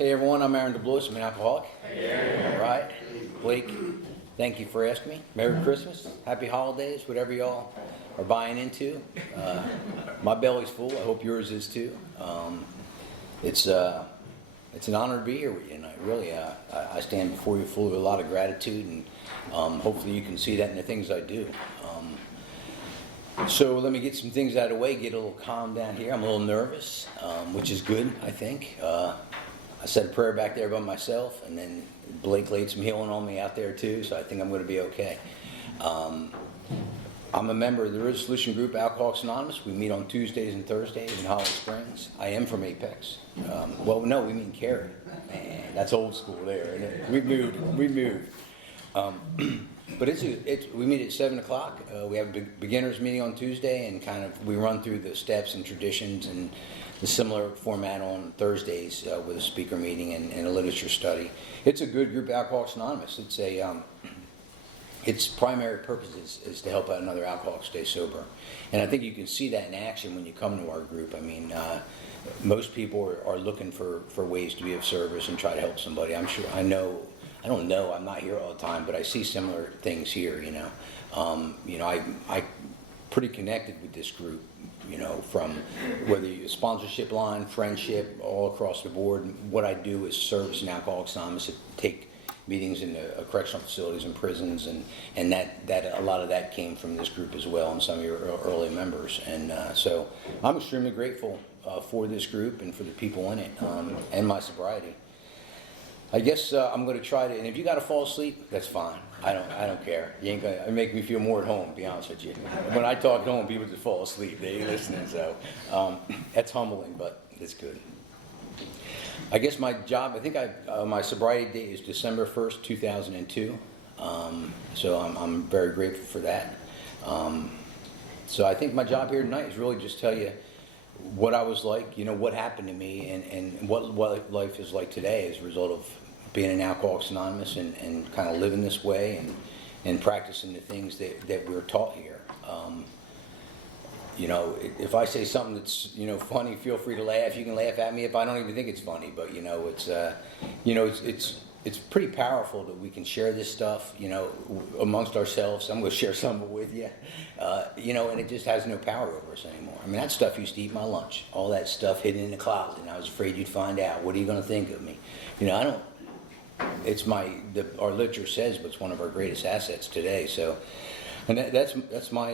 Hey everyone, I'm Aaron DeBluis. I'm an alcoholic. Hey. All right. Blake, thank you for asking me. Merry Christmas, Happy Holidays, whatever y'all are buying into. My belly's full. I hope yours is too. It's an honor to be here with you tonight. Really, I stand before you full of a lot of gratitude, and hopefully you can see that in the things I do. So let me get some things out of the way, get a little calm down here. I'm a little nervous, which is good, I think. I said a prayer back there by myself, and then Blake laid some healing on me out there too, so I think I'm going to be okay. I'm a member of the Resolution Group, Alcoholics Anonymous. We meet on Tuesdays and Thursdays in Holly Springs. I am from Apex. Well, no, we meet in Cary. Man, that's old school there, isn't it? We moved. But we meet at 7 o'clock. We have a beginners meeting on Tuesday, and we run through the steps and traditions and the similar format on Thursdays with a speaker meeting and a literature study. It's a good group, Alcoholics Anonymous. Its primary purpose is to help out another alcoholic stay sober. And I think you can see that in action when you come to our group. I mean, most people are looking for ways to be of service and try to help somebody. I'm not here all the time, but I see similar things here, I pretty connected with this group, from whether you sponsorship line, friendship, all across the board. What I do is service in Alcoholics Anonymous, to take meetings in the correctional facilities and prisons, and that a lot of that came from this group as well, and some of your early members. And so I'm extremely grateful for this group and for the people in it, and my sobriety. I guess I'm going to try to, and if you got to fall asleep, that's fine. I don't care. You ain't gonna make me feel more at home, to be honest with you. When I talk, don't want people to fall asleep. They ain't listening, so that's humbling, but it's good. I guess my job, my sobriety date is December 1st, 2002. So I'm very grateful for that. So I think my job here tonight is really just tell you what I was like, what happened to me, and what life is like today as a result of being in Alcoholics Anonymous and kind of living this way and practicing the things that we're taught here. If I say something that's funny, feel free to laugh. You can laugh at me if I don't even think it's funny. But it's pretty powerful that we can share this stuff amongst ourselves. I'm going to share some of it with you, and it just has no power over us anymore. I mean, that stuff used to eat my lunch. All that stuff hidden in the closet, and I was afraid you'd find out. What are you going to think of me? I don't. It's our literature says, but it's one of our greatest assets today. So, and that's my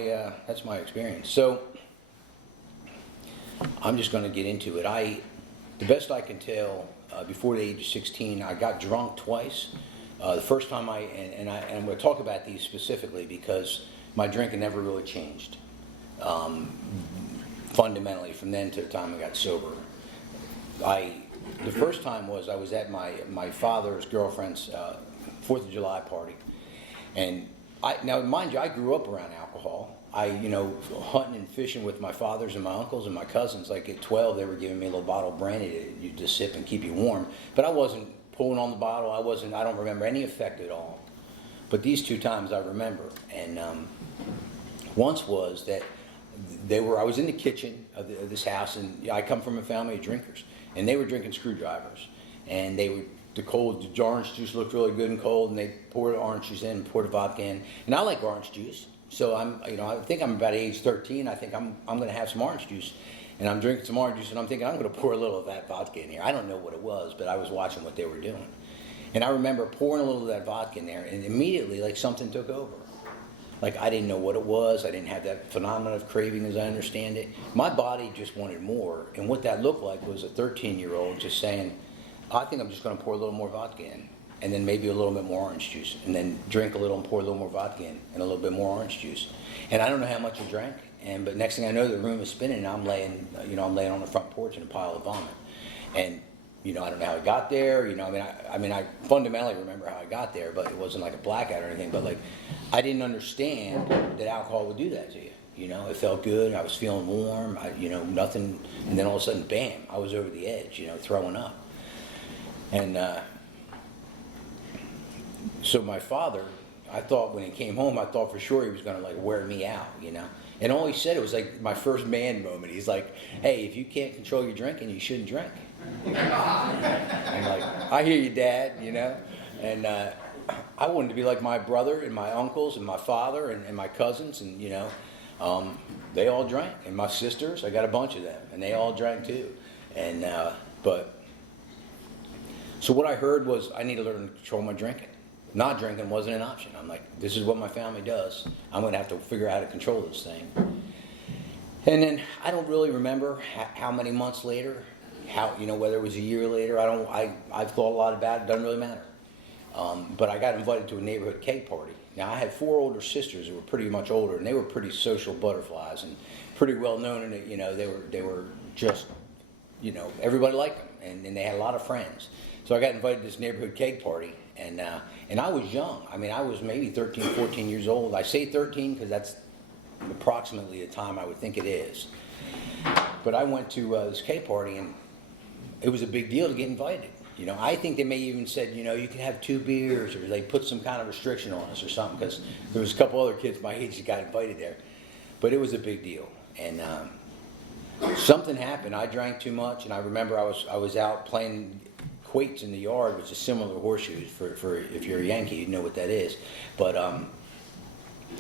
experience. So, I'm just going to get into it. The best I can tell, before the age of 16, I got drunk twice. The first time and I'm going to talk about these specifically because my drinking never really changed, fundamentally, from then to the time I got sober. The first time I was at my father's girlfriend's 4th of July party. And now mind you, I grew up around alcohol. Hunting and fishing with my fathers and my uncles and my cousins. Like at 12, they were giving me a little bottle of brandy to sip and keep you warm. But I wasn't pulling on the bottle. I don't remember any effect at all. But these two times I remember. And once was that I was in the kitchen of this house, and I come from a family of drinkers. And they were drinking screwdrivers. And the orange juice looked really good and cold, and they poured orange juice in and poured the vodka in. And I like orange juice. So I think I'm about age 13. I think I'm going to have some orange juice, and I'm drinking some orange juice, and I'm thinking I'm going to pour a little of that vodka in here. I don't know what it was, but I was watching what they were doing, and I remember pouring a little of that vodka in there, and immediately, like, something took over. Like, I didn't know what it was. I didn't have that phenomenon of craving, as I understand it. My body just wanted more, and what that looked like was a 13-year-old just saying, I think I'm just going to pour a little more vodka in. And then maybe a little bit more orange juice, and then drink a little and pour a little more vodka in, and a little bit more orange juice. And I don't know how much I drank, but next thing I know, the room is spinning, and I'm laying on the front porch in a pile of vomit. And I don't know how I got there. I fundamentally remember how I got there, but it wasn't like a blackout or anything. But like, I didn't understand that alcohol would do that to you. It felt good. I was feeling warm. Nothing. And then all of a sudden, bam! I was over the edge. Throwing up. And so my father, I thought when he came home, I thought for sure he was going to wear me out, And all he said, it was like my first man moment. He's like, hey, if you can't control your drinking, you shouldn't drink. I'm like, I hear you, Dad, you know. And I wanted to be like my brother and my uncles and my father and my cousins, and, you know, they all drank. And my sisters, I got a bunch of them, and they all drank too. And, so what I heard was I need to learn to control my drinking. Not drinking wasn't an option. I'm like, this is what my family does. I'm going to have to figure out how to control this thing. And then I don't really remember how many months later, whether it was a year later. I've thought a lot about it. Doesn't really matter. But I got invited to a neighborhood cake party. Now I had 4 older sisters who were pretty much older, and they were pretty social butterflies and pretty well known. And you know, they were just, you know, everybody liked them, and they had a lot of friends. So I got invited to this neighborhood cake party, and I was young. I mean, I was maybe 13, 14 years old. I say 13 because that's approximately the time I would think it is. But I went to this cake party, and it was a big deal to get invited. You know, I think they may even said, you know, you can have 2 beers, or they put some kind of restriction on us or something, because there was a couple other kids my age that got invited there. But it was a big deal, and something happened. I drank too much, and I remember I was out playing quoits in the yard, which is similar to horseshoes. For if you're a Yankee, you know what that is. But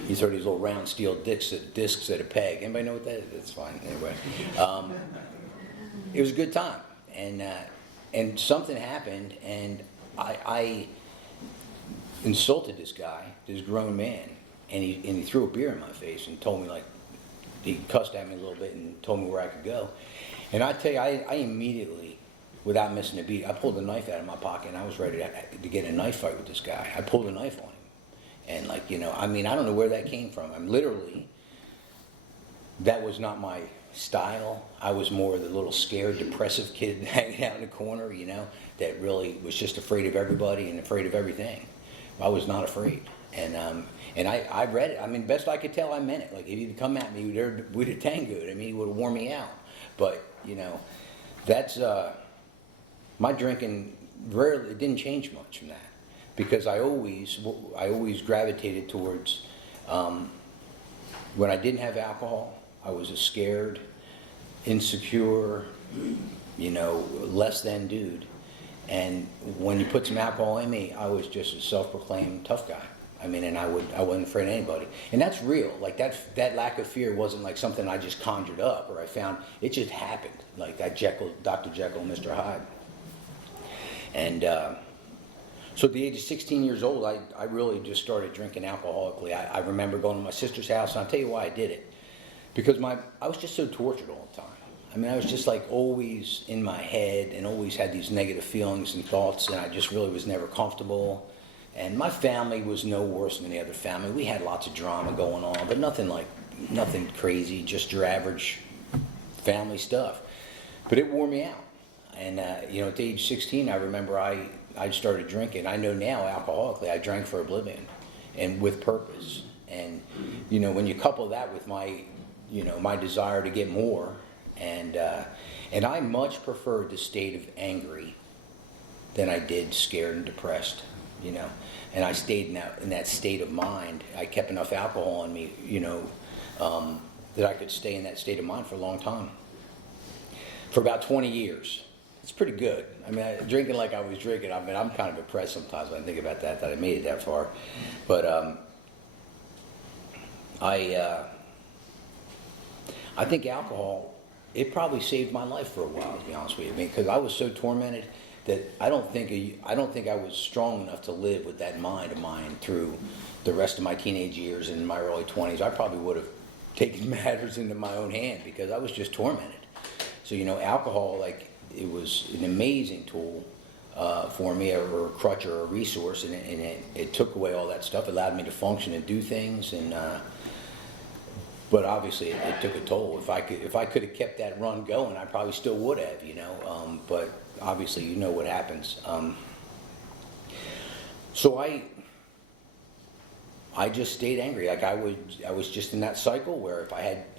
these are these little round steel discs at a peg. Anybody know what that is? That's fine. Anyway, it was a good time, and something happened, and I insulted this guy, this grown man, and he threw a beer in my face and told me, like, he cussed at me a little bit and told me where I could go. And I tell you, I immediately, without missing a beat, I pulled a knife out of my pocket, and I was ready to get in a knife fight with this guy. I pulled a knife on him. And, like, you know, I mean, I don't know where that came from. I'm literally, that was not my style. I was more the little scared, depressive kid hanging out in the corner, you know, that really was just afraid of everybody and afraid of everything. I was not afraid. And I read it. I mean, best I could tell, I meant it. Like, if he'd come at me, we'd have tangoed. I mean, he would have worn me out. But, you know, that's, my drinking rarely, it didn't change much from that. Because I always gravitated towards, when I didn't have alcohol, I was a scared, insecure, you know, less than dude. And when you put some alcohol in me, I was just a self-proclaimed tough guy. I mean, and I wasn't afraid of anybody. And that's real. Like, that lack of fear wasn't like something I just conjured up or I found. It just happened. Like that Dr. Jekyll and Mr. Hyde. And so at the age of 16 years old, I really just started drinking alcoholically. I remember going to my sister's house, and I'll tell you why I did it. Because I was just so tortured all the time. I mean, I was just like always in my head and always had these negative feelings and thoughts, and I just really was never comfortable. And my family was no worse than the other family. We had lots of drama going on, but nothing crazy, just your average family stuff. But it wore me out. And, you know, at the age of 16, I remember I started drinking. I know now, alcoholically, I drank for oblivion and with purpose. And, you know, when you couple that with my desire to get more, and I much preferred the state of angry than I did scared and depressed, you know. And I stayed in that state of mind. I kept enough alcohol in me, you know, that I could stay in that state of mind for a long time. For about 20 years. It's pretty good. I mean, drinking like I was drinking, I mean, I'm kind of impressed sometimes when I think about that I made it that far. But I think alcohol, it probably saved my life for a while, to be honest with you. I mean, because I was so tormented that I don't think I was strong enough to live with that mind of mine through the rest of my teenage years and my early 20s. I probably would have taken matters into my own hand because I was just tormented. So, you know, alcohol, like, it was an amazing tool for me, or a crutch or a resource, and it took away all that stuff. It allowed me to function and do things, and but obviously it took a toll. If I could have kept that run going, I probably still would have, you know. But obviously, you know what happens. So I just stayed angry. Like I was just in that cycle where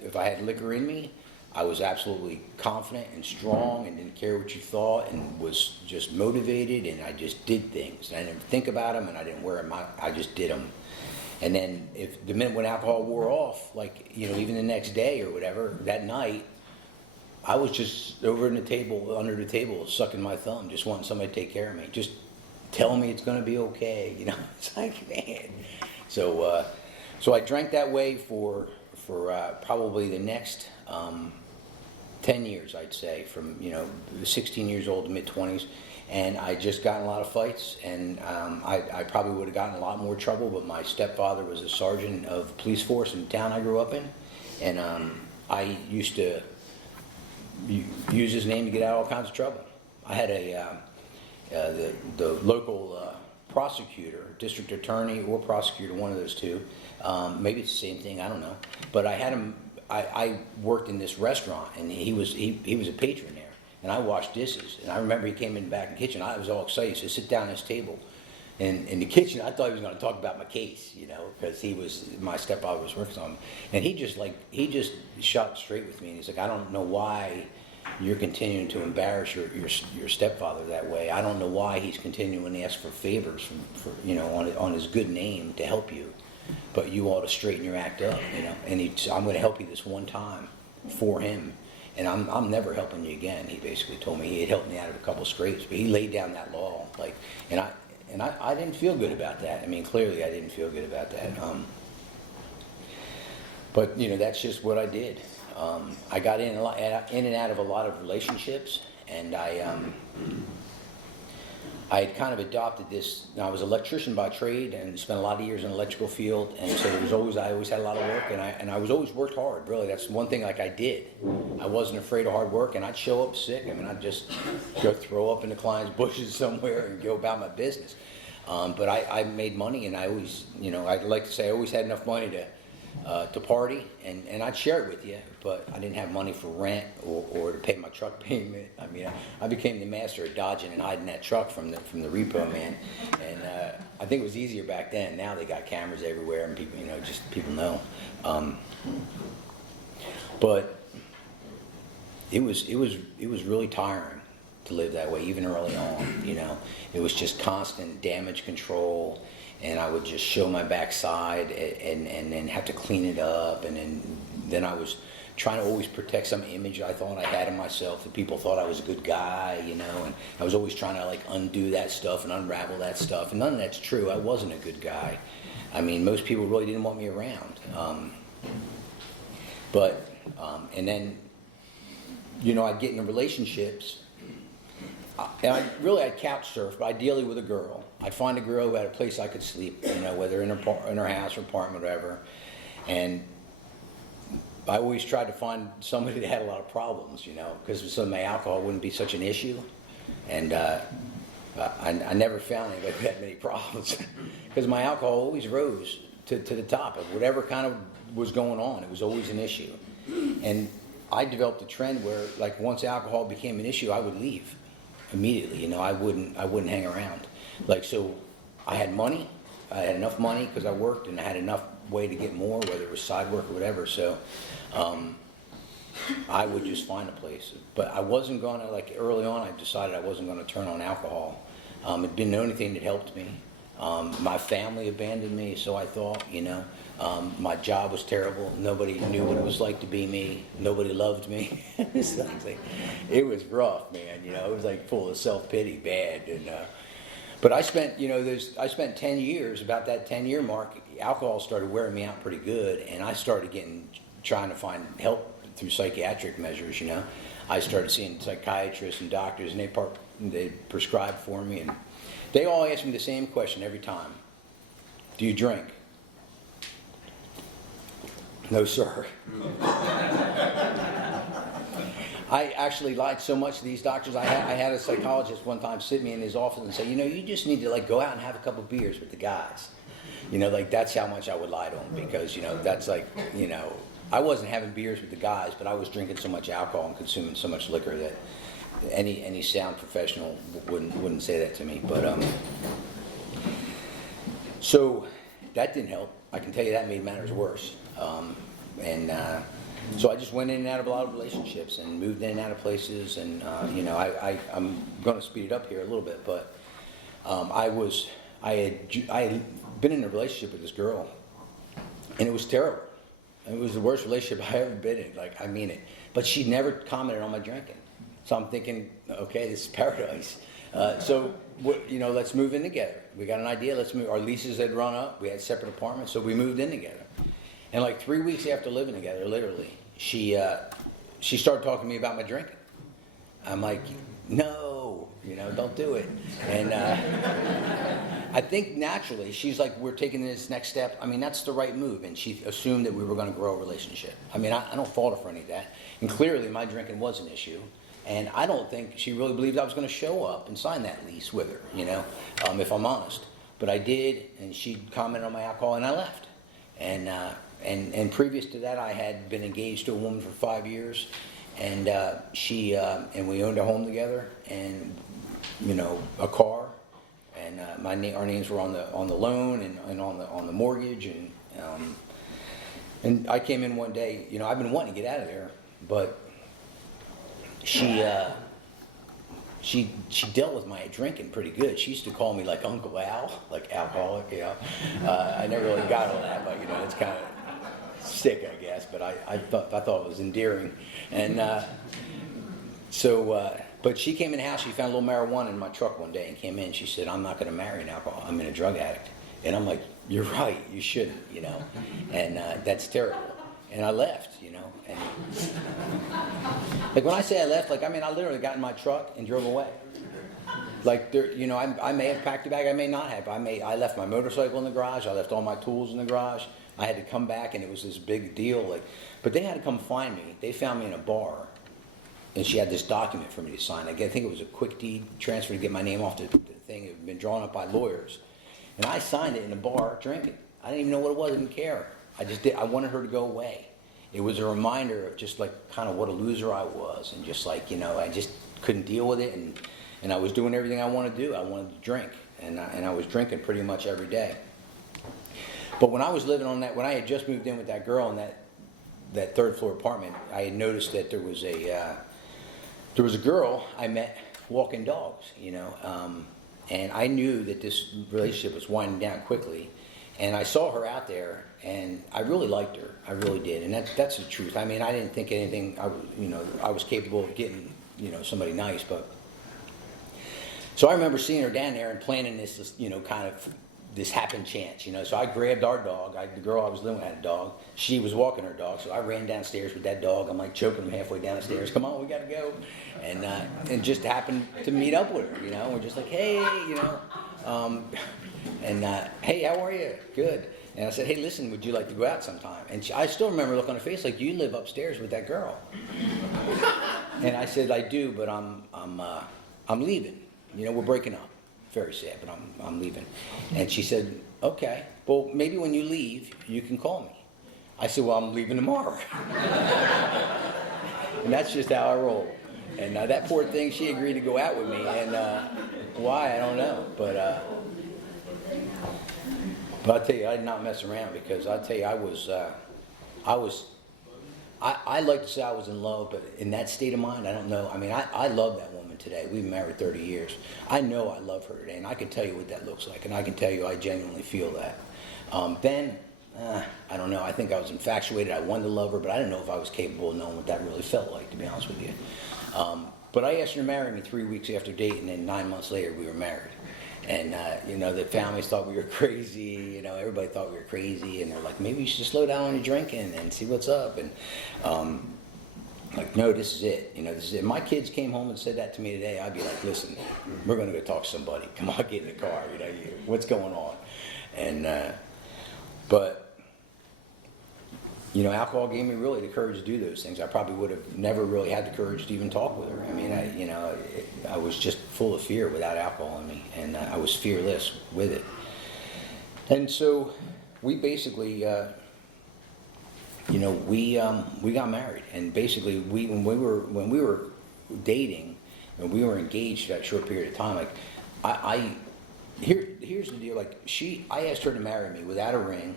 if I had liquor in me, I was absolutely confident and strong and didn't care what you thought and was just motivated, and I just did things. And I didn't think about them, and I didn't wear them out. I just did them. And then if the minute when alcohol wore off, like, you know, even the next day or whatever, that night, I was just over in the table, under the table, sucking my thumb, just wanting somebody to take care of me. Just tell me it's going to be okay, you know. It's like, man. So, so I drank that way for probably the next 10 years, I'd say, from 16 years old to mid-20s, and I just got in a lot of fights, and I probably would have gotten in a lot more trouble, but my stepfather was a sergeant of the police force in the town I grew up in, and I used to use his name to get out of all kinds of trouble. I had the local prosecutor, district attorney or prosecutor, one of those two, maybe it's the same thing, I don't know, but I had him. I worked in this restaurant, and he was a patron there, and I washed dishes. And I remember he came in the back in the kitchen. I was all excited. He said, "Sit down at this table." And in the kitchen, I thought he was going to talk about my case, because my stepfather was working on him. And he just shot straight with me, and he's like, "I don't know why you're continuing to embarrass your stepfather that way. I don't know why he's continuing to ask for favors on his good name to help you. But you ought to straighten your act up, And I'm going to help you this one time for him, and I'm never helping you again." He basically told me he had helped me out of a couple scrapes, but he laid down that law, and I didn't feel good about that. I mean, clearly I didn't feel good about that. But that's just what I did. I got in and out of a lot of relationships, and I had kind of adopted this. I was an electrician by trade and spent a lot of years in the electrical field, and so I always had a lot of work, and I was always worked hard. Really, that's one thing I did. I wasn't afraid of hard work, and I'd show up sick. I mean, I'd just go throw up in the client's bushes somewhere and go about my business. But I made money, and I always, I'd like to say I always had enough money to party, and I'd share it with you, but I didn't have money for rent or to pay my truck payment. I mean, I became the master of dodging and hiding that truck from the repo man, and I think it was easier back then. Now they got cameras everywhere, and people, people know. But it was really tiring to live that way, even early on. It was just constant damage control. And I would just show my backside and then have to clean it up. And then I was trying to always protect some image I thought I had of myself, that people thought I was a good guy, And I was always trying to undo that stuff and unravel that stuff. And none of that's true. I wasn't a good guy. I mean, most people really didn't want me around. And then, I'd get into relationships. And I'd couch surf, but ideally with a girl. I'd find a girl who had a place I could sleep, whether in her house or apartment, whatever. And I always tried to find somebody that had a lot of problems, because some of my alcohol wouldn't be such an issue. And I never found anybody who had many problems, because my alcohol always rose to the top of whatever kind of was going on. It was always an issue. And I developed a trend where, once alcohol became an issue, I would leave immediately. I wouldn't hang around. So I had money. I had enough money because I worked, and I had enough way to get more, whether it was side work or whatever. So I would just find a place. But I wasn't going to, early on, I decided I wasn't going to turn on alcohol. It didn't know anything that helped me. My family abandoned me, so I thought, my job was terrible. Nobody knew what it was like to be me. Nobody loved me. It was rough, man. It was full of self-pity, bad. And but I spent, I spent 10 years, about that 10-year mark, alcohol started wearing me out pretty good, and I started trying to find help through psychiatric measures, I started seeing psychiatrists and doctors, and they prescribed for me, and they all asked me the same question every time. Do you drink? No, sir. I actually lied so much to these doctors. I had a psychologist one time sit me in his office and say, you just need to go out and have a couple beers with the guys. That's how much I would lie to them, because, that's I wasn't having beers with the guys, but I was drinking so much alcohol and consuming so much liquor that any sound professional wouldn't say that to me. But so that didn't help. I can tell you that made matters worse. So I just went in and out of a lot of relationships and moved in and out of places, and I'm going to speed it up here a little bit, but I had been in a relationship with this girl, and it was terrible. It was the worst relationship I ever been in. I mean it. but she never commented on my drinking. So I'm thinking, okay, this is paradise. So let's move in together. We got an idea. Let's move. Our leases had run up. We had separate apartments, so we moved in together. And like 3 weeks after living together, literally, she started talking to me about my drinking. I'm like, no, don't do it. And I think naturally she's like, we're taking this next step. I mean, that's the right move. And she assumed that we were going to grow a relationship. I mean, I don't fault her for any of that. And clearly my drinking was an issue. And I don't think she really believed I was going to show up and sign that lease with her, if I'm honest. But I did, and she commented on my alcohol, and I left. And previous to that, I had been engaged to a woman for 5 years, and and we owned a home together, and a car, and our names were on the loan and on the mortgage, and I came in one day. I've been wanting to get out of there, but she dealt with my drinking pretty good. She used to call me like Uncle Al, like alcoholic, I never really got all that, but it's kind of sick, I guess. But I thought it was endearing, and but she came in the house. She found a little marijuana in my truck one day and came in. She said, "I'm not going to marry an alcoholic. I'm a drug addict." And I'm like, "You're right. You shouldn't, and that's terrible." And I left, and like when I say I left, I literally got in my truck and drove away. Like there, I may have packed a bag, I may not have. I left my motorcycle in the garage. I left all my tools in the garage. I had to come back, and it was this big deal. But they had to come find me. They found me in a bar, and she had this document for me to sign. I think it was a quick deed transfer to get my name off the thing. It had been drawn up by lawyers, and I signed it in a bar drinking. I didn't even know what it was. I didn't care. I just did. I wanted her to go away. It was a reminder of just kind of what a loser I was, and just I just couldn't deal with it, and I was doing everything I wanted to do. I wanted to drink, and I was drinking pretty much every day. But when I was living on when I had just moved in with that girl in that third floor apartment, I had noticed that there was a girl I met walking dogs, and I knew that this relationship was winding down quickly. And I saw her out there, and I really liked her. I really did, and that's the truth. I mean, I didn't think anything. I was capable of getting, somebody nice, but. So I remember seeing her down there and planning this, kind of this happen chance, So I grabbed our dog. The girl I was living with had a dog. She was walking her dog, so I ran downstairs with that dog. I'm like choking him halfway down the stairs. Come on, we got to go, and just happened to meet up with her. We're just like, hey, hey, how are you? Good. And I said, hey, listen, would you like to go out sometime? And I still remember the look on her face, like, you live upstairs with that girl. And I said, I do, but I'm leaving. We're breaking up. Very sad, but I'm leaving. And she said, okay, well, maybe when you leave, you can call me. I said, well, I'm leaving tomorrow. And that's just how I roll. And that poor thing, she agreed to go out with me, and why, I don't know, but I'll tell you, I did not mess around, because I'll tell you, I like to say I was in love, but in that state of mind, I don't know. I mean, I love that woman today. We've been married 30 years. I know I love her today, and I can tell you what that looks like, and I can tell you I genuinely feel that. Then, I don't know. I think I was infatuated. I wanted to love her, but I didn't know if I was capable of knowing what that really felt like, to be honest with you. But I asked her to marry me 3 weeks after dating, and 9 months later we were married. And, the families thought we were crazy, everybody thought we were crazy, and they're like, maybe you should slow down on your drinking and see what's up. And, no, this is it, this is it. My kids came home and said that to me today. I'd be like, listen, we're going to go talk to somebody. Come on, get in the car, what's going on? And, but, alcohol gave me really the courage to do those things. I probably would have never really had the courage to even talk with her. I mean, I was just full of fear without alcohol in me, and I was fearless with it. And so we basically, we got married, and basically when we were dating, and we were engaged that short period of time, here's the deal. I asked her to marry me without a ring,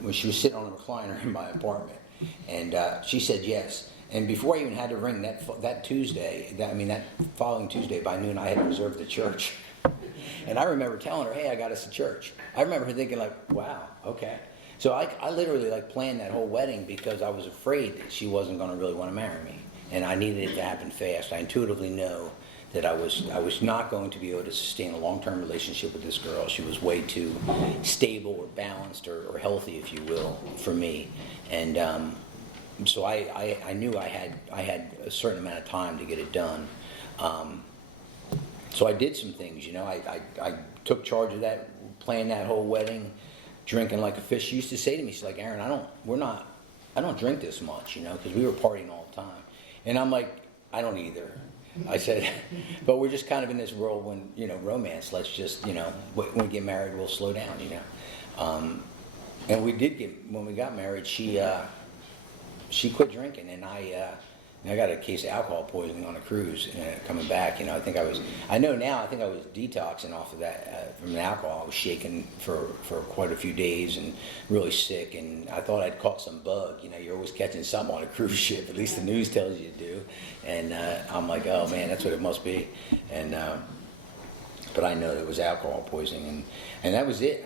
when she was sitting on a recliner in my apartment, and she said yes. And before I even had to ring that Tuesday, that following Tuesday by noon, I had reserved the church. And I remember telling her, hey, I got us a church. I remember her thinking wow, okay. So I literally planned that whole wedding because I was afraid that she wasn't going to really want to marry me. and I needed it to happen fast. I intuitively know that I was not going to be able to sustain a long-term relationship with this girl. She was way too stable or balanced or healthy, if you will, for me. And so I knew I had a certain amount of time to get it done. So I did some things, I took charge of that, planned that whole wedding, drinking like a fish. She used to say to me, she's like, Aaron, I don't drink this much, because we were partying all the time. And I'm like, I don't either. I said, but we're just kind of in this whirlwind, romance. Let's just, when we get married, we'll slow down, And we did when we got married, she quit drinking, and I got a case of alcohol poisoning on a cruise coming back. I know now, I think I was detoxing off of that from the alcohol. I was shaking for quite a few days and really sick, and I thought I'd caught some bug. You're always catching something on a cruise ship, at least the news tells you to do. And I'm like, oh man, that's what it must be. And but I know it was alcohol poisoning, and that was it.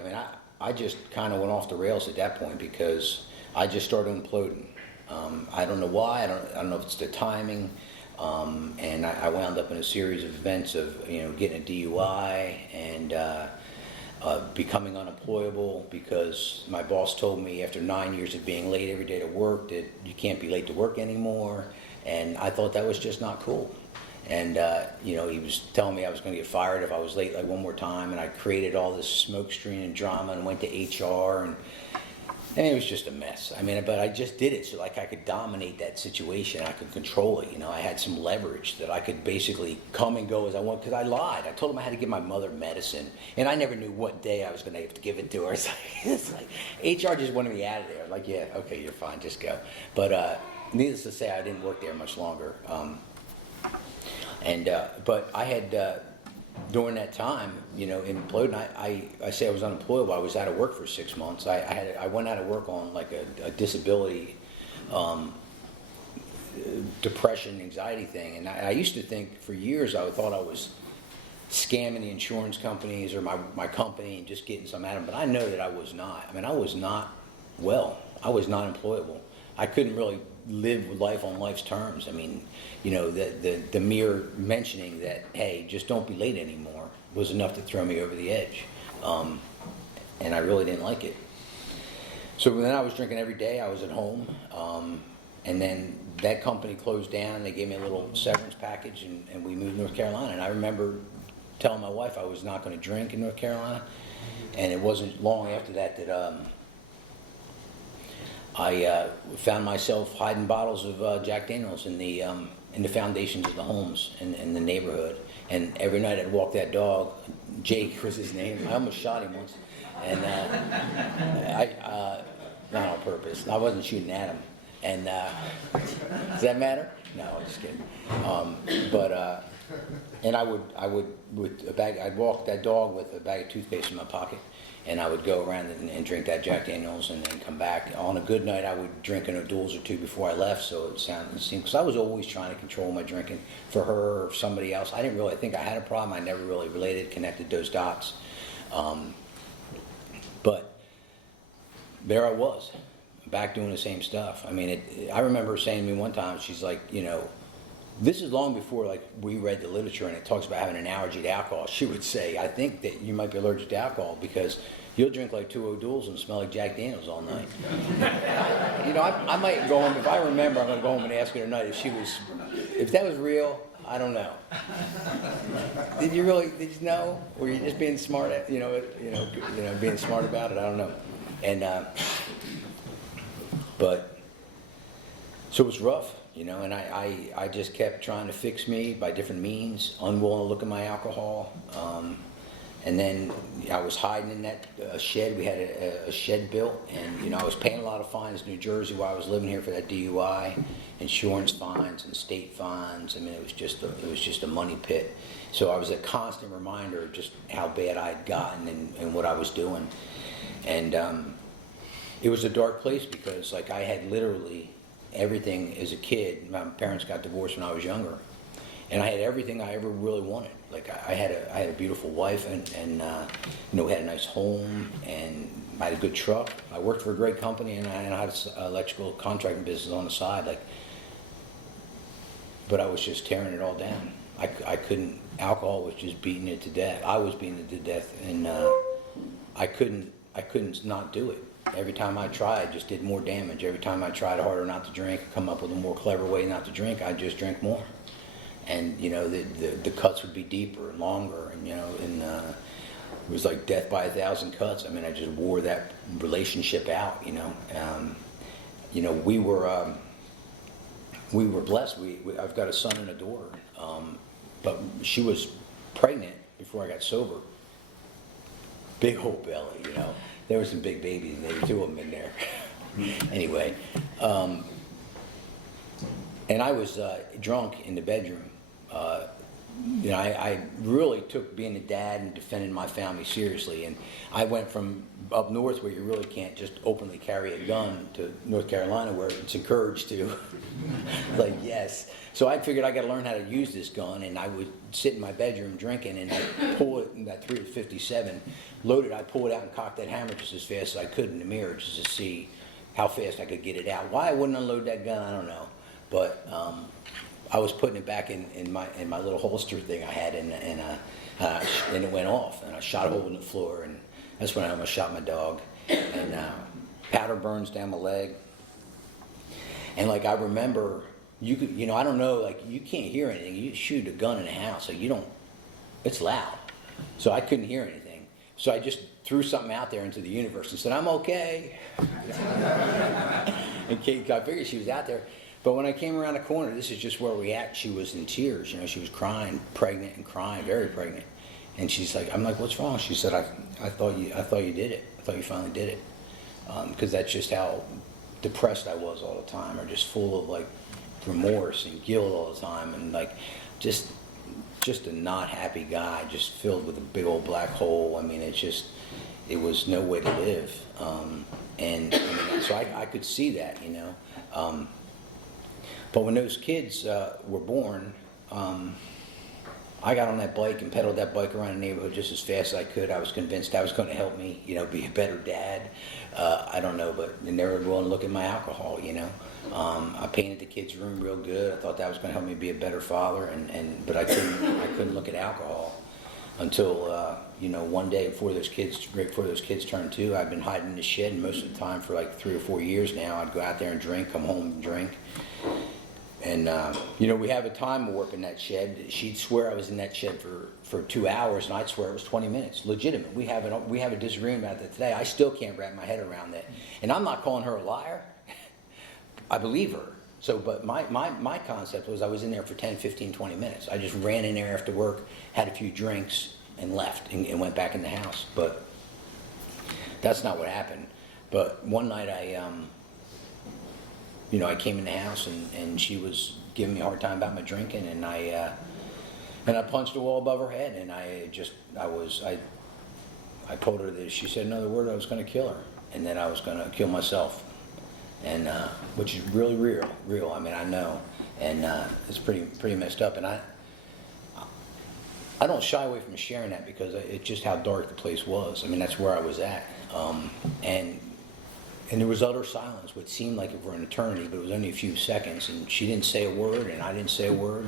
I just kind of went off the rails at that point because I just started imploding. I don't know why. I don't know if it's the timing. And I wound up in a series of events of getting a DUI and becoming unemployable because my boss told me after 9 years of being late every day to work that you can't be late to work anymore. And I thought that was just not cool. And he was telling me I was going to get fired if I was late like one more time. And I created all this smoke screen and drama and went to HR and it was just a mess. But I just did it so like I could dominate that situation. I could control it. I had some leverage that I could basically come and go as I want because I lied. I told them I had to give my mother medicine, and I never knew what day I was going to have to give it to her. It's like HR just wanted me out of there. Like, yeah, okay, you're fine, just go. But needless to say, I didn't work there much longer. But I had. During that time, imploding, I say I was unemployable. I was out of work for 6 months. I went out of work on like a disability, depression, anxiety thing. And I used to think for years I thought I was scamming the insurance companies or my company and just getting some at them. But I know that I was not. I was not well. I was not employable. I couldn't really live life on life's terms. The mere mentioning that, hey, just don't be late anymore was enough to throw me over the edge. And I really didn't like it. So then I was drinking every day. I was at home. And then that company closed down. They gave me a little severance package and we moved to North Carolina. And I remember telling my wife I was not going to drink in North Carolina. And it wasn't long after that I found myself hiding bottles of Jack Daniels in the foundations of the homes in the neighborhood. And every night I'd walk that dog. Jake was his name. I almost shot him once, and not on purpose. I wasn't shooting at him. And does that matter? No, I'm just kidding. And I'd walk that dog with a bag of toothpaste in my pocket. And I would go around and drink that Jack Daniels and then come back. On a good night, I would drink an O'Doul's or two before I left, so it seemed, because I was always trying to control my drinking for her or somebody else. I didn't really think I had a problem. I never really connected those dots. But there I was, back doing the same stuff. I remember her saying to me one time, she's like, this is long before like we read the literature and it talks about having an allergy to alcohol. She would say, I think that you might be allergic to alcohol because you'll drink like 2 O'Doul's and smell like Jack Daniels all night. I might go home, if I remember, I'm going to go home and ask her tonight if that was real. I don't know. Did you know? Or were you just being smart being smart about it? I don't know. And, but, so it was rough. And I just kept trying to fix me by different means, unwilling to look at my alcohol. And then I was hiding in that shed. We had a shed built, and I was paying a lot of fines in New Jersey while I was living here for that DUI, insurance fines and state fines. It was just a money pit. So I was a constant reminder of just how bad I had gotten and what I was doing. And it was a dark place because like I had literally everything as a kid. My parents got divorced when I was younger, and I had everything I ever really wanted. Like I had a beautiful wife, and we had a nice home, and I had a good truck. I worked for a great company, and I had an electrical contracting business on the side. Like but I was just tearing it all down. I couldn't, alcohol was just beating it to death. I was beating it to death, and I couldn't not do it. Every time I tried, it just did more damage. Every time I tried harder not to drink, come up with a more clever way not to drink, I'd just drink more. And, you know, the cuts would be deeper and longer, and, you know, and it was like death by 1,000 cuts. I mean, I just wore that relationship out, you know. You know, we were blessed. I've got a son and a daughter, but she was pregnant before I got sober. Big old belly, you know. There were some big babies, and there were 2 of them in there. Anyway, and I was drunk in the bedroom. You know, I really took being a dad and defending my family seriously, and I went from up north where you really can't just openly carry a gun to North Carolina where it's encouraged to. Like, yes. So I figured I got to learn how to use this gun, and I would sit in my bedroom drinking, and I'd pull it in that 357, loaded, I'd pull it out and cock that hammer just as fast as I could in the mirror just to see how fast I could get it out. Why I wouldn't unload that gun, I don't know. But I was putting it back in my little holster thing I had, and it went off, and I shot a hole in the floor, and that's when I almost shot my dog, and powder burns down my leg, and like I remember, you know, I don't know, like you can't hear anything. You shoot a gun in a house, so you don't. It's loud, so I couldn't hear anything. So I just threw something out there into the universe and said, "I'm okay." And Kate, I figured she was out there. But when I came around the corner, this is just where we at. She was in tears, you know. She was crying, pregnant and crying, very pregnant. And she's like, I'm like, "What's wrong?" She said, "I thought you did it. I thought you finally did it." Because that's just how depressed I was all the time, or just full of like remorse and guilt all the time, and like just a not happy guy, just filled with a big old black hole. I mean, it was no way to live. And I mean, so I could see that, you know. But when those kids were born, I got on that bike and pedaled that bike around the neighborhood just as fast as I could. I was convinced that was going to help me, you know, be a better dad. I don't know, but they never willing to look at my alcohol, you know. I painted the kids' room real good. I thought that was going to help me be a better father, but I couldn't look at alcohol until you know, one day right before those kids turned 2. I'd been hiding in the shed, and most of the time for like 3 or 4 years now, I'd go out there and drink, come home and drink. And, you know, we have a time work in that shed. She'd swear I was in that shed for 2 hours, and I'd swear it was 20 minutes. Legitimate. We have a disagreement about that today. I still can't wrap my head around that. And I'm not calling her a liar. I believe her. So, but my concept was I was in there for 10, 15, 20 minutes. I just ran in there after work, had a few drinks, and left, and went back in the house. But that's not what happened. But one night you know, I came in the house, and she was giving me a hard time about my drinking, and I punched a wall above her head, and I told her that if she said another word, I was going to kill her, and that I was going to kill myself, and which is really real. I mean, I know, and it's pretty messed up, and I don't shy away from sharing that because it's just how dark the place was. I mean, that's where I was at, and there was utter silence, what seemed like it were an eternity, but it was only a few seconds, and she didn't say a word, and I didn't say a word,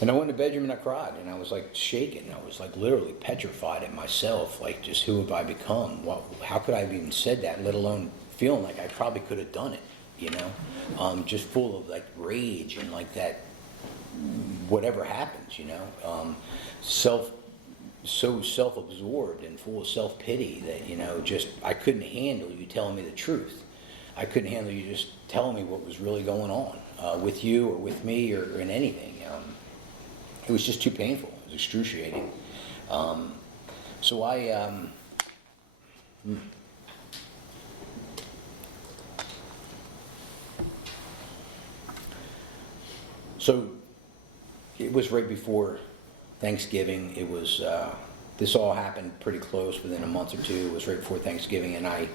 and I went to the bedroom and I cried, and I was like shaking. I was like literally petrified at myself, like just who have I become? How could I have even said that, let alone feeling like I probably could have done it, you know? Just full of like rage and like that, whatever happens, you know? So self-absorbed and full of self-pity that, you know, just I couldn't handle you telling me the truth. I couldn't handle you just telling me what was really going on with you or with me or in anything. It was just too painful. It was excruciating. So it was right before Thanksgiving. It was this all happened pretty close within a month or 2. It was right before Thanksgiving, and I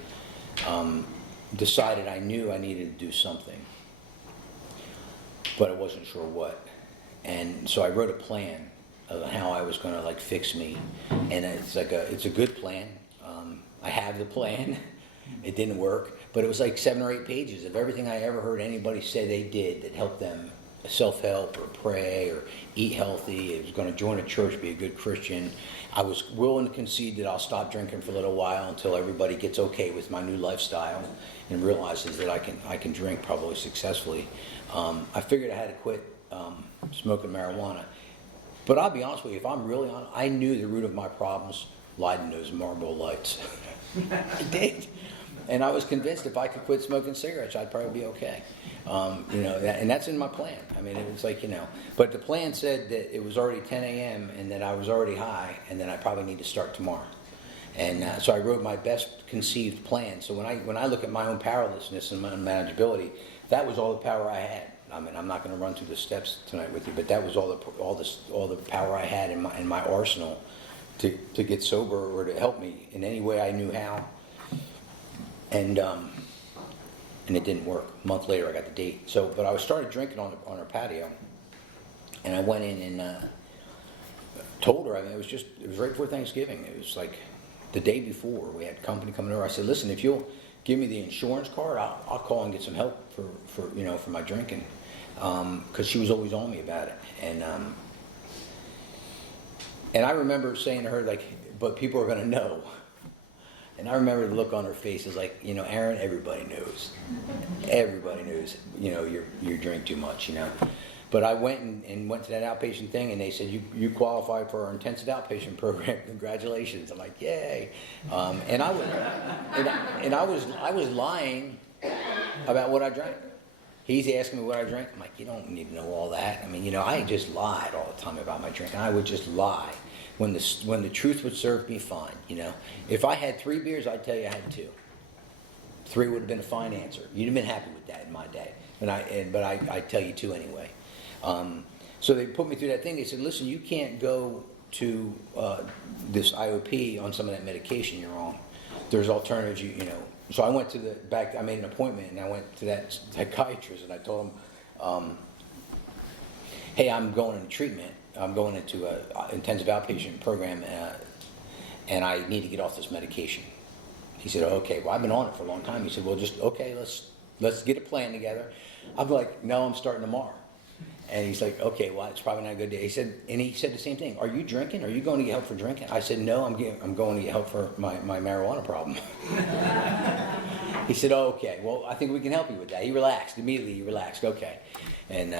decided I knew I needed to do something, but I wasn't sure what. And so I wrote a plan of how I was going to like fix me, and it's a good plan. I have the plan. It didn't work, but it was like 7 or 8 pages of everything I ever heard anybody say they did that helped them self-help or pray or eat healthy. I was going to join a church, be a good Christian. I was willing to concede that I'll stop drinking for a little while until everybody gets okay with my new lifestyle and realizes that I can drink probably successfully. I figured I had to quit smoking marijuana. But I'll be honest with you, if I'm really honest, I knew the root of my problems lied in those Marlboro Lights. I did. And I was convinced if I could quit smoking cigarettes, I'd probably be okay. And that's in my plan. I mean, it was like, but the plan said that it was already 10 a.m. and that I was already high and that I probably need to start tomorrow. And so I wrote my best conceived plan. So when I look at my own powerlessness and my unmanageability, that was all the power I had. I mean, I'm not going to run through the steps tonight with you, but that was all the power I had in my arsenal to get sober or to help me in any way I knew how. And it didn't work. A month later, I got the date. But I started drinking on our patio, and I went in and told her. I mean, it was right before Thanksgiving. It was like the day before. We had company coming over. I said, "Listen, if you'll give me the insurance card, I'll call and get some help for my drinking," because she was always on me about it. And I remember saying to her, like, "But people are going to know." And I remember the look on her face is like, Aaron, everybody knows. Everybody knows, you drink too much, But I went and went to that outpatient thing, and they said, you qualify for our intensive outpatient program. Congratulations. I'm like, yay. And I was lying about what I drank. He's asking me what I drank. I'm like, you don't need to know all that. I mean, I just lied all the time about my drinking. I would just lie. When the truth would serve me fine, If I had 3 beers, I'd tell you I had 2. 3 would have been a fine answer. You'd have been happy with that in my day. But I tell you 2 anyway. So they put me through that thing. They said, listen, you can't go to this IOP on some of that medication you're on. There's alternatives, So I went to I made an appointment, and I went to that psychiatrist, and I told him, hey, I'm going into treatment. I'm going into an intensive outpatient program, and I need to get off this medication. He said, okay, well, I've been on it for a long time. He said, well, let's get a plan together. I'm like, no, I'm starting tomorrow. And he's like, okay, well, it's probably not a good day. He said the same thing. Are you drinking? Are you going to get help for drinking? I said, no, I'm going to get help for my marijuana problem. He said, oh, okay, well, I think we can help you with that. He relaxed. Immediately, he relaxed. Okay. And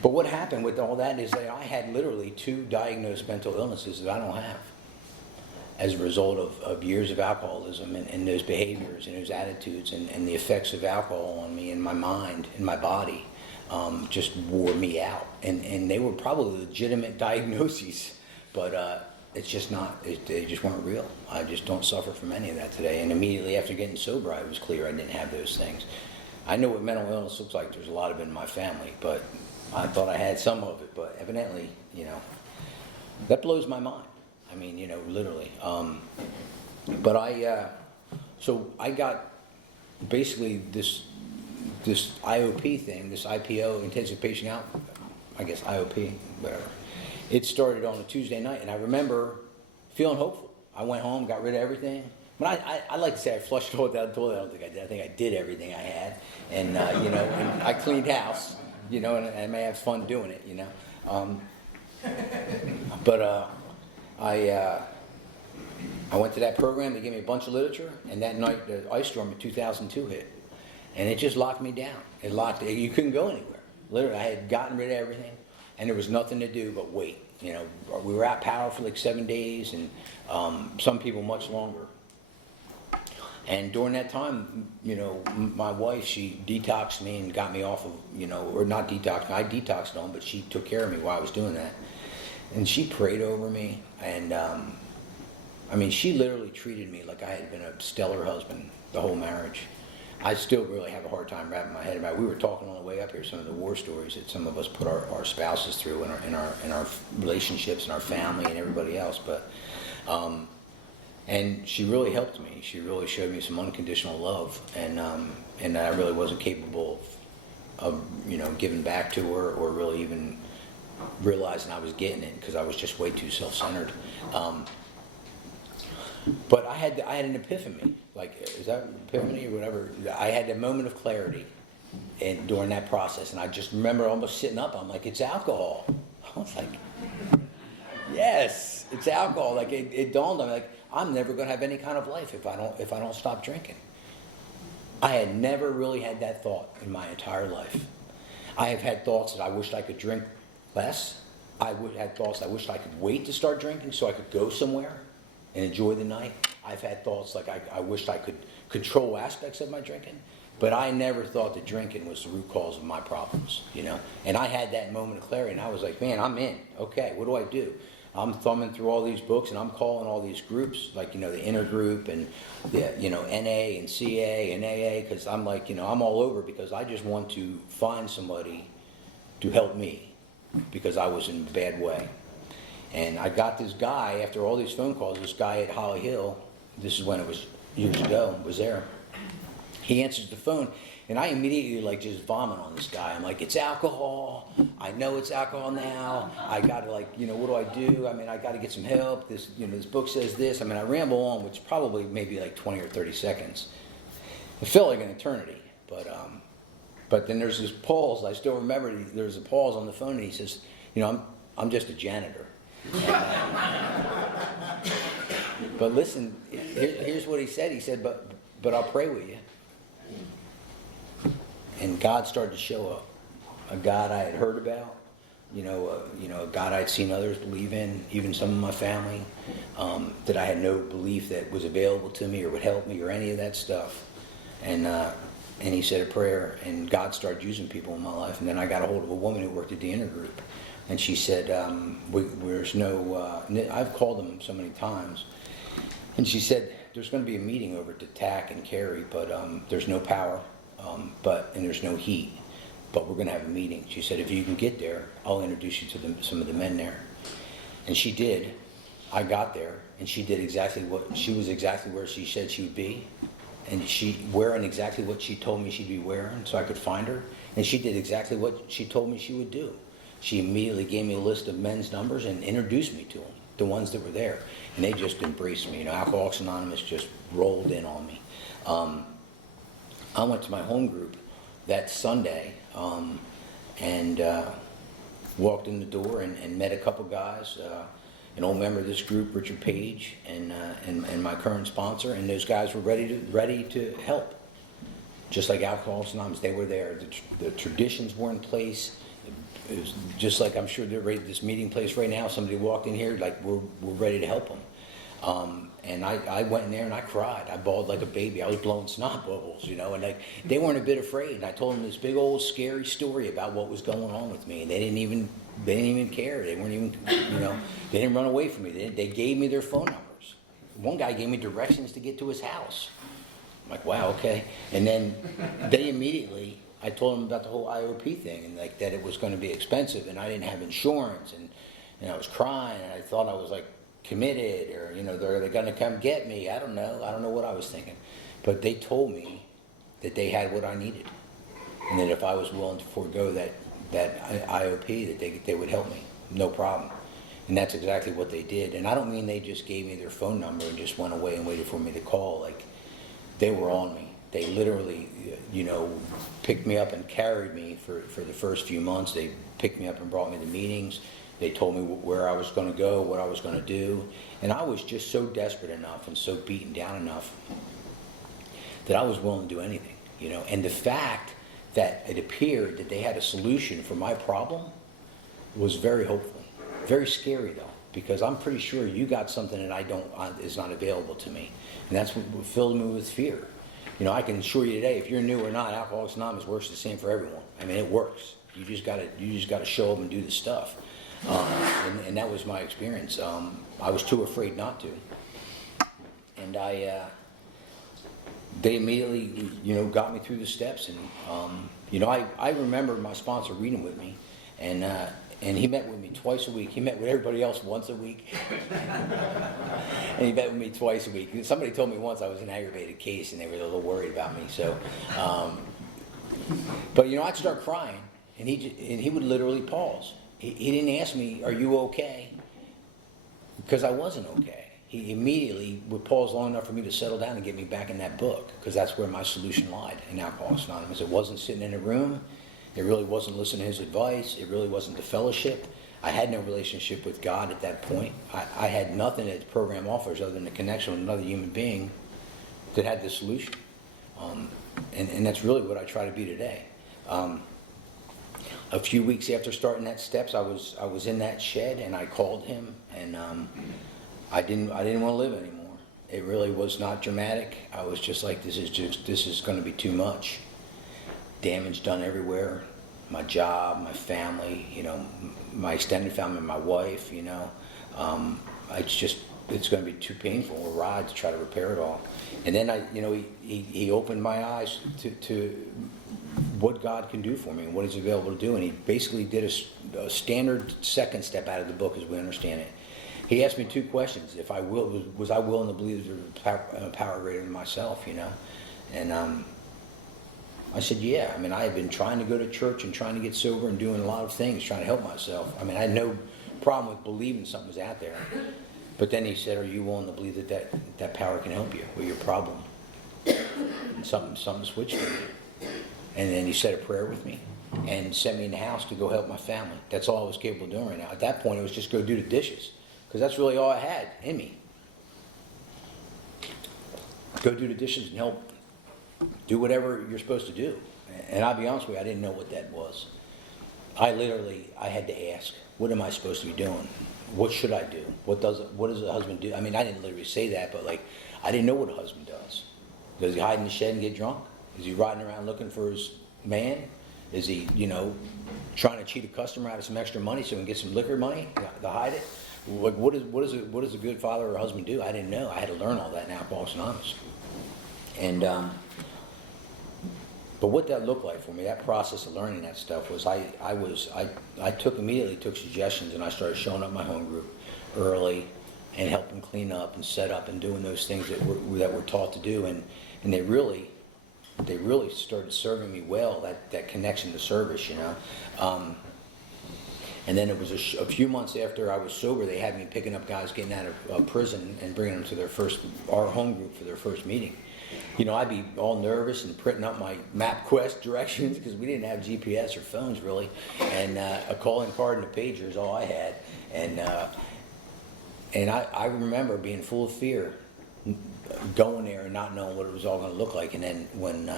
but what happened with all that is that I had literally 2 diagnosed mental illnesses that I don't have as a result of years of alcoholism and those behaviors and those attitudes and the effects of alcohol on me and my mind and my body just wore me out. And they were probably legitimate diagnoses, but it's just not, they just weren't real. I just don't suffer from any of that today. And immediately after getting sober, I was clear I didn't have those things. I know what mental illness looks like. There's a lot of it in my family, but I thought I had some of it, but evidently, that blows my mind. I mean, literally. But so I got basically this IOP thing, this IPO, intensive patient out, I guess IOP, whatever. It started on a Tuesday night, and I remember feeling hopeful. I went home, got rid of everything. But I like to say I flushed it all down the toilet. I don't think I did. I think I did everything I had, and and I cleaned house. And I may have fun doing it, But I went to that program. They gave me a bunch of literature, and that night the ice storm of 2002 hit, and it just locked me down. You couldn't go anywhere. Literally, I had gotten rid of everything, and there was nothing to do but wait. We were out power for like 7 days, and some people much longer. And during that time, my wife, she detoxed me and got me off of, or not detoxed me, I detoxed on, but she took care of me while I was doing that. And she prayed over me, and she literally treated me like I had been a stellar husband the whole marriage. I still really have a hard time wrapping my head about it. We were talking on the way up here, some of the war stories that some of us put our spouses through in our relationships and our family and everybody else, but and she really helped me. She really showed me some unconditional love, and I really wasn't capable of giving back to her or really even realizing I was getting it because I was just way too self-centered. But I had an epiphany. Like, is that epiphany or whatever? I had a moment of clarity and during that process. And I just remember almost sitting up. I'm like, it's alcohol. I was like, yes, it's alcohol. Like it dawned on me, like, I'm never going to have any kind of life if I don't stop drinking. I had never really had that thought in my entire life. I have had thoughts that I wished I could drink less. Had thoughts I wished I could wait to start drinking so I could go somewhere and enjoy the night. I've had thoughts like I wished I could control aspects of my drinking, but I never thought that drinking was the root cause of my problems, you know. And I had that moment of clarity, and I was like, man, I'm in. Okay, what do I do? I'm thumbing through all these books, and I'm calling all these groups, like, you know, the inner group and the, you know, NA and CA and AA, because I'm like, you know, I'm all over because I just want to find somebody to help me because I was in a bad way. And I got this guy, after all these phone calls, this guy at Holly Hill, this is when it was years ago, was there. He answers the phone, and I immediately like just vomit on this guy. I'm like, it's alcohol. I know it's alcohol now. I gotta, like, you know, what do I do? I mean, I gotta get some help. This, you know, this book says this. I mean, I ramble on, which probably maybe like 20 or 30 seconds. It felt like an eternity, but then there's this pause. I still remember there's a pause on the phone, and he says, you know, I'm just a janitor. But listen, here's what he said. He said, but I'll pray with you. And God started to show up. A God I had heard about, you know, a God I'd seen others believe in, even some of my family, that I had no belief that was available to me or would help me or any of that stuff. And he said a prayer, and God started using people in my life. And then I got a hold of a woman who worked at the inner group, and she said, there's no, I've called them so many times, and she said, there's going to be a meeting over to TAC and Cary, but there's no power, and there's no heat, but we're going to have a meeting. She said, if you can get there, I'll introduce you to some of the men there. And she did. I got there, and she did she was exactly where she said she would be, and wearing exactly what she told me she'd be wearing so I could find her, and she did exactly what she told me she would do. She immediately gave me a list of men's numbers and introduced me to them, the ones that were there, and they just embraced me. You know, Alcoholics Anonymous just rolled in on me. I went to my home group that Sunday and walked in the door and met a couple guys, an old member of this group, Richard Page, and my current sponsor, and those guys were ready to help. Just like Alcoholics Anonymous, they were there. The traditions were in place. It was just like I'm sure they're ready at this meeting place right now. Somebody walked in here, like we're ready to help them. And I went in there and I cried. I bawled like a baby. I was blowing snot bubbles, you know, and like they weren't a bit afraid. And I told them this big old scary story about what was going on with me, and they didn't even care. They weren't even, you know, they didn't run away from me. They gave me their phone numbers. One guy gave me directions to get to his house. I'm like, wow, okay. And then they immediately, I told them about the whole IOP thing, and like that it was going to be expensive, and I didn't have insurance, and I was crying, and I thought I was like committed, or, you know, they're going to come get me. I don't know what I was thinking, but they told me that they had what I needed, and that if I was willing to forego that IOP, that they would help me, no problem. And that's exactly what they did. And I don't mean they just gave me their phone number and just went away and waited for me to call. Like, they were on me. They literally, you know, picked me up and carried me for the first few months. They picked me up and brought me to meetings. They told me where I was going to go, what I was going to do. And I was just so desperate enough and so beaten down enough that I was willing to do anything, you know. And the fact that it appeared that they had a solution for my problem was very hopeful. Very scary, though, because I'm pretty sure you got something that is not available to me. And that's what filled me with fear. You know, I can assure you today, if you're new or not, Alcoholics Anonymous works the same for everyone. I mean, it works. You just got to show up and do the stuff. And that was my experience. I was too afraid not to. And they immediately, you know, got me through the steps. And, you know, I remember my sponsor reading with me, and he met with me twice a week. He met with everybody else once a week. And he met with me twice a week. Somebody told me once I was an aggravated case, and they were a little worried about me. So, but, you know, I'd start crying, and he would literally pause. He didn't ask me, are you okay? Because I wasn't okay. he immediately would pause long enough for me to settle down and get me back in that book, because that's where my solution lied, in Alcoholics Anonymous. It wasn't sitting in a room. It really wasn't listening to his advice. It really wasn't the fellowship. I had no relationship with God at that point. I had nothing that the program offers other than a connection with another human being that had the solution. And that's really what I try to be today. A few weeks after starting that steps, I was in that shed, and I called him, and I didn't want to live anymore. It really was not dramatic. I was just like, this is going to be too much. Damage done everywhere. My job, my family, my extended family, my wife, it's going to be too painful a ride to try to repair it all. And then he opened my eyes to what God can do for me and what he's available to do. And he basically did a standard second step out of the book as we understand it. He asked me two questions. Was I willing to believe there's a power greater than myself, And I said, yeah. I mean, I had been trying to go to church and trying to get sober and doing a lot of things, trying to help myself. I mean, I had no problem with believing something was out there. But then he said, are you willing to believe that power can help you with your problem? And something switched in me. And then he said a prayer with me and sent me in the house to go help my family. That's all I was capable of doing right now. At that point, it was just go do the dishes, because that's really all I had in me. Go do the dishes and help do whatever you're supposed to do. And I'll be honest with you, I didn't know what that was. I had to ask, what am I supposed to be doing? What should I do? What does a husband do? I mean, I didn't literally say that, but I didn't know what a husband does. Does he hide in the shed and get drunk? Is he riding around looking for his man? Is he, trying to cheat a customer out of some extra money so he can get some liquor money to hide it? What does a good father or husband do? I didn't know. I had to learn all that in Alcoholics Anonymous. And but what that looked like for me, that process of learning that stuff was I immediately took suggestions, and I started showing up my home group early and helping clean up and set up and doing those things that we're taught to do, and they really started serving me well, that connection to service, And then it was a few months after I was sober, they had me picking up guys getting out of prison and bringing them to our home group for their first meeting. I'd be all nervous and printing up my MapQuest directions, because we didn't have GPS or phones really, and a calling card and a pager is all I had. And I remember being full of fear, going there and not knowing what it was all going to look like. And then when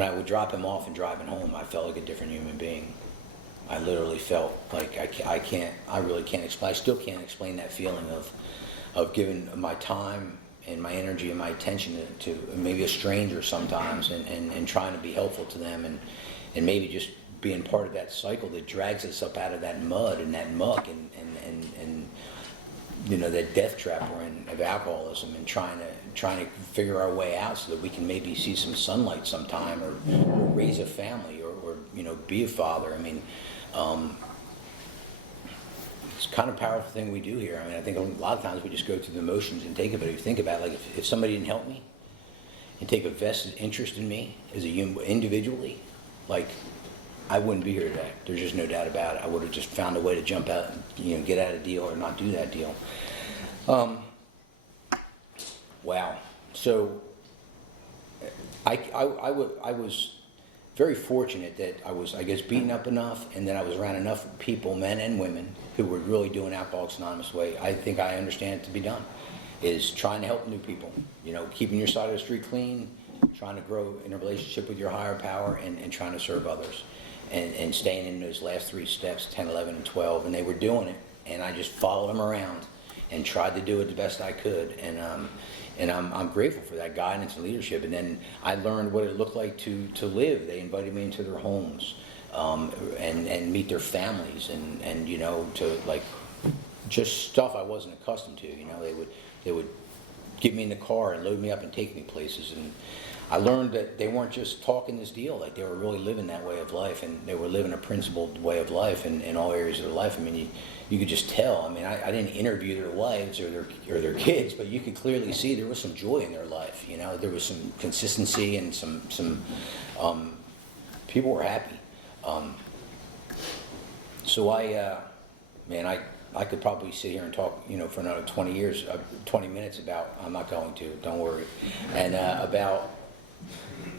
I would drop him off and driving home, I felt like a different human being. I literally felt like I really can't explain. I still can't explain that feeling of giving my time and my energy and my attention to maybe a stranger sometimes, and trying to be helpful to them, and maybe just being part of that cycle that drags us up out of that mud and that muck and that death trap we're in of alcoholism, and trying to figure our way out so that we can maybe see some sunlight sometime, or raise a family, or be a father. I mean, it's kind of a powerful thing we do here. I mean, I think a lot of times we just go through the motions and take it, but if you think about it, if somebody didn't help me and take a vested interest in me as a human individually, I wouldn't be here today. There's just no doubt about it. I would have just found a way to jump out and get out of a deal or not do that deal. Wow. So I was very fortunate that I was, beaten up enough, and that I was around enough people, men and women, who were really doing Alcoholics Anonymous way. I think I understand it to be done, is trying to help new people, keeping your side of the street clean, trying to grow in a relationship with your higher power, and trying to serve others, and staying in those last three steps, 10, 11, and 12, and they were doing it, and I just followed them around and tried to do it the best I could, and I'm grateful for that guidance and leadership. And then I learned what it looked like to live. They invited me into their homes, and meet their families, and to just stuff I wasn't accustomed to. They would get me in the car and load me up and take me places, and I learned that they weren't just talking this deal, they were really living that way of life, and they were living a principled way of life in all areas of their life. I mean, you could just tell. I mean, I didn't interview their wives or their kids, but you could clearly see there was some joy in their life. There was some consistency, and some people were happy. So I I could probably sit here and talk, for another 20 years, 20 minutes about. I'm not going to. Don't worry. And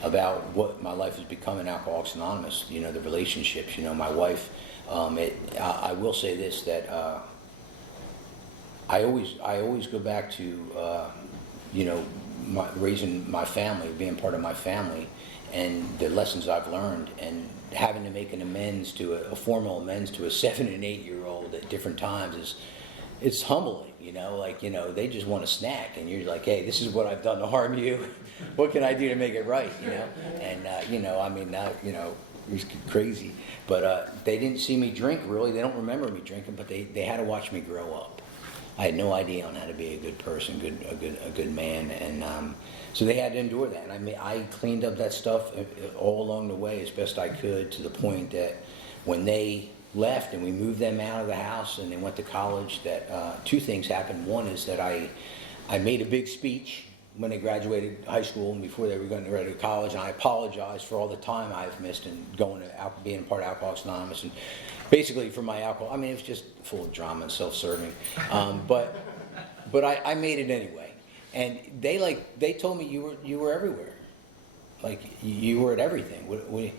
about what my life has become in Alcoholics Anonymous. The relationships. My wife. I will say this, that I always go back to raising my family, being part of my family, and the lessons I've learned, and having to make an amends to a formal amends to a 7 and 8 year old at different times it's humbling. They just want a snack, and you're like, hey, this is what I've done to harm you. What can I do to make it right? And it was crazy. But they didn't see me drink, really. They don't remember me drinking, but they had to watch me grow up. I had no idea on how to be a good person, a good man, and so they had to endure that. And I cleaned up that stuff all along the way as best I could, to the point that when they left and we moved them out of the house and they went to college, that two things happened. One is that I made a big speech when they graduated high school and before they were going to go to college, and I apologized for all the time I've missed in being part of Alcoholics Anonymous, and basically for my alcohol. It was just full of drama and self-serving, but I made it anyway. And they told me you were everywhere, like you were at everything.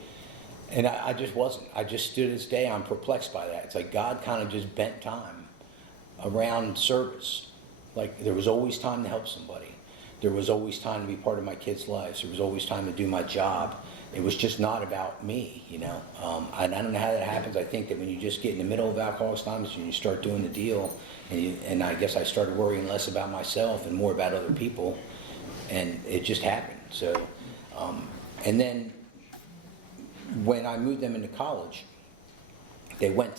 And I just wasn't. I just stood this day. I'm perplexed by that. It's like God kind of just bent time around service. Like there was always time to help somebody. There was always time to be part of my kids' lives. There was always time to do my job. It was just not about me, And I don't know how that happens. I think that when you just get in the middle of Alcoholics Anonymous and you start doing the deal, and I guess I started worrying less about myself and more about other people, and it just happened. So, and then when I moved them into college, they went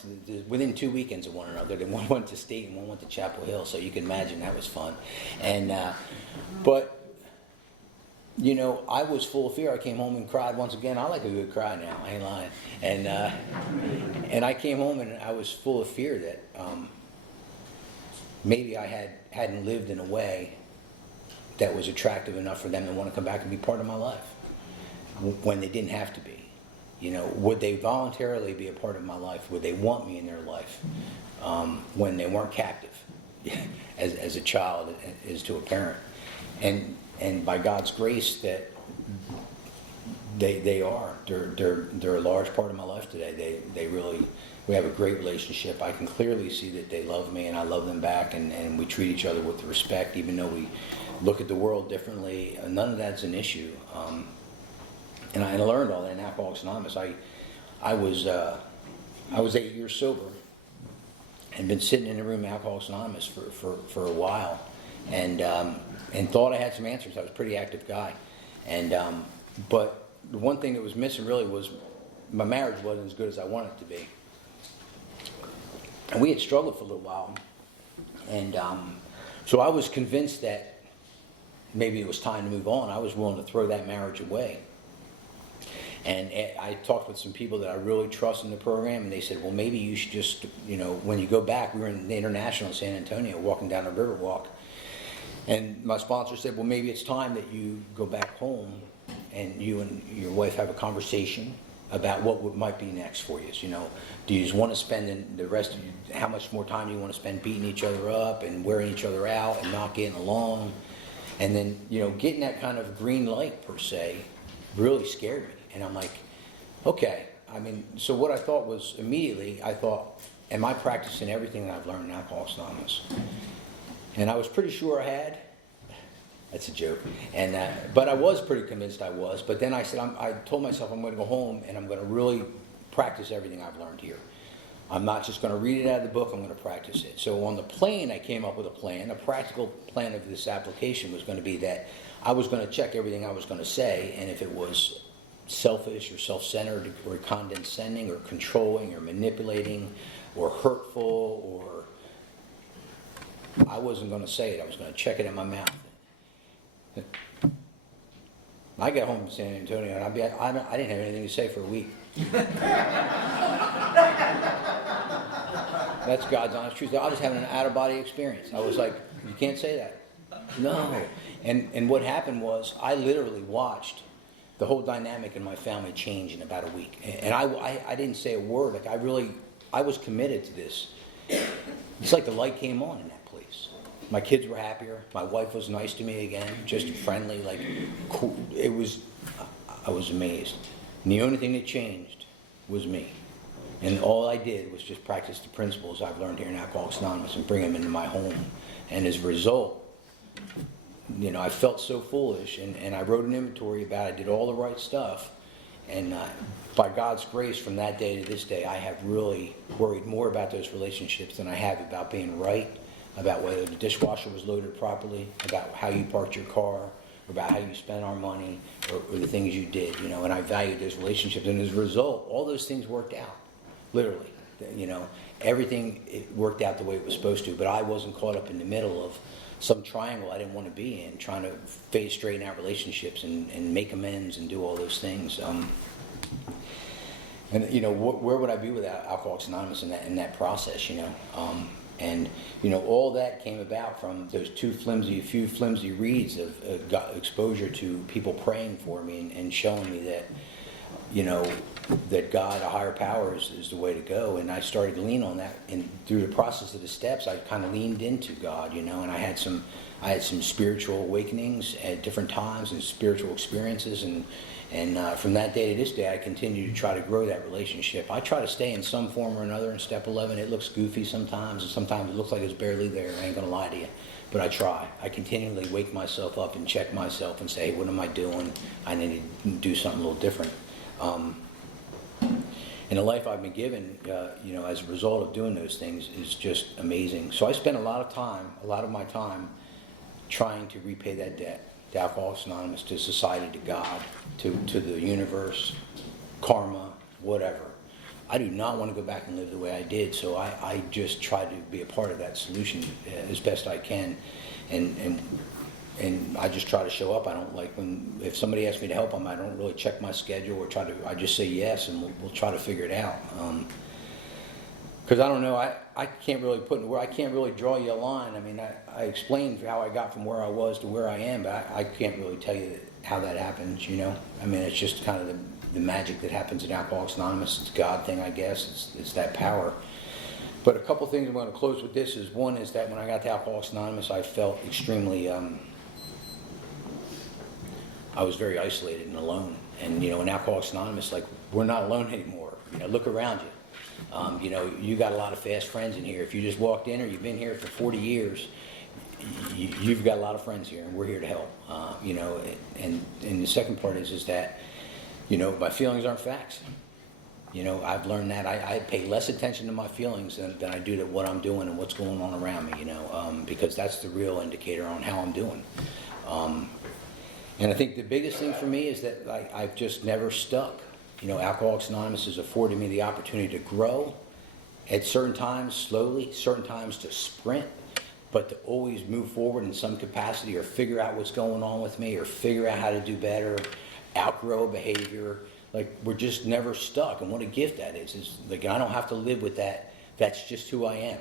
within 2 weekends of one another. One went to State and one went to Chapel Hill, so you can imagine that was fun. And but I was full of fear. I came home and cried once again. I like a good cry now. I ain't lying. And I came home and I was full of fear that maybe I hadn't lived in a way that was attractive enough for them to want to come back and be part of my life when they didn't have to be. Would they voluntarily be a part of my life? Would they want me in their life when they weren't captive as a child, as to a parent? And by God's grace, that they are. They're a large part of my life today. We have a great relationship. I can clearly see that they love me and I love them back, and we treat each other with respect, even though we look at the world differently. None of that's an issue. And I learned all that in Alcoholics Anonymous. I was 8 years sober and been sitting in a room in Alcoholics Anonymous for a while, and thought I had some answers. I was a pretty active guy, but the one thing that was missing really was my marriage wasn't as good as I wanted it to be, and we had struggled for a little while, and so I was convinced that maybe it was time to move on. I was willing to throw that marriage away. And I talked with some people that I really trust in the program, and they said, well, maybe you should just, when you go back, we were in the International in San Antonio, walking down the Riverwalk, and my sponsor said, well, maybe it's time that you go back home and you and your wife have a conversation about what might be next for you. Do you just want to spend the rest of how much more time do you want to spend beating each other up and wearing each other out and not getting along? And then, getting that kind of green light, per se, really scared me. And I'm like, okay. So what I thought was, immediately, am I practicing everything that I've learned in Alcoholics Anonymous? And I was pretty sure I had. That's a joke. But I was pretty convinced I was. But then I said, I told myself I'm going to go home and I'm going to really practice everything I've learned here. I'm not just going to read it out of the book, I'm going to practice it. So on the plane, I came up with a plan. A practical plan of this application was going to be that I was going to check everything I was going to say, and if it was selfish or self-centered or condescending or controlling or manipulating or hurtful, or I wasn't going to say it. I was going to check it in my mouth. I got home to San Antonio and I didn't have anything to say for a week. That's God's honest truth. I was having an out-of-body experience. I was like, you can't say that. No. And what happened was I literally watched the whole dynamic in my family change in about a week. And I didn't say a word. Like I was committed to this. it's like the light came on in that place. My kids were happier. My wife was nice to me again, just friendly, like cool. I was amazed. And the only thing that changed was me. And all I did was just practice the principles I've learned here in Alcoholics Anonymous and bring them into my home. And as a result, I felt so foolish, and I wrote an inventory about it. I did all the right stuff. And by God's grace, from that day to this day, I have really worried more about those relationships than I have about being right, about whether the dishwasher was loaded properly, about how you parked your car, or about how you spent our money, or the things you did, and I valued those relationships. And as a result, all those things worked out, literally. Everything it worked out the way it was supposed to, but I wasn't caught up in the middle of some triangle I didn't want to be in, trying to phase straighten out relationships and make amends and do all those things. Where would I be without Alcoholics Anonymous in that process, all that came about from those few flimsy reads of got exposure to people praying for me and showing me that, that God, a higher power, is the way to go. And I started to lean on that, and through the process of the steps, I kind of leaned into God, and I had some spiritual awakenings at different times and spiritual experiences, and from that day to this day, I continue to try to grow that relationship. I try to stay in some form or another in Step 11. It looks goofy sometimes, and sometimes it looks like it's barely there. I ain't going to lie to you. But I try. I continually wake myself up and check myself and say, hey, what am I doing? I need to do something a little different. And the life I've been given, as a result of doing those things is just amazing. So I spent a lot of my time trying to repay that debt to Alcoholics Anonymous, to society, to God, to the universe, karma, whatever. I do not want to go back and live the way I did, so I just try to be a part of that solution as best I can, and I just try to show up. I don't if somebody asks me to help them, I don't really check my schedule or I just say yes, and we'll try to figure it out. Because I don't know, I can't really I can't really draw you a line. I mean, I explained how I got from where I was to where I am, but I can't really tell you how that happens, I mean, it's just kind of the magic that happens in Alcoholics Anonymous. It's a God thing, I guess. It's that power. But a couple things I'm going to close with this is, one is that when I got to Alcoholics Anonymous, I felt extremely, I was very isolated and alone. And, in Alcoholics Anonymous, we're not alone anymore. Look around you. You got a lot of fast friends in here. If you just walked in or you've been here for 40 years, you've got a lot of friends here, and we're here to help. And the second part is that, my feelings aren't facts. I've learned that I pay less attention to my feelings than I do to what I'm doing and what's going on around me, because that's the real indicator on how I'm doing. And I think the biggest thing for me is that I've just never stuck. Alcoholics Anonymous has afforded me the opportunity to grow at certain times slowly, certain times to sprint, but to always move forward in some capacity, or figure out what's going on with me, or figure out how to do better, outgrow behavior. We're just never stuck. And what a gift that is I don't have to live with that. That's just who I am.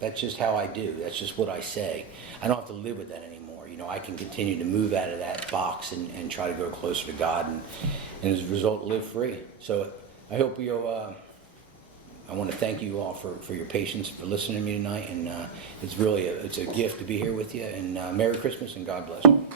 That's just how I do. That's just what I say. I don't have to live with that anymore. I can continue to move out of that box and try to go closer to God, and as a result, live free. So I hope I want to thank you all for your patience, for listening to me tonight, and it's a gift to be here with you, and Merry Christmas and God bless you.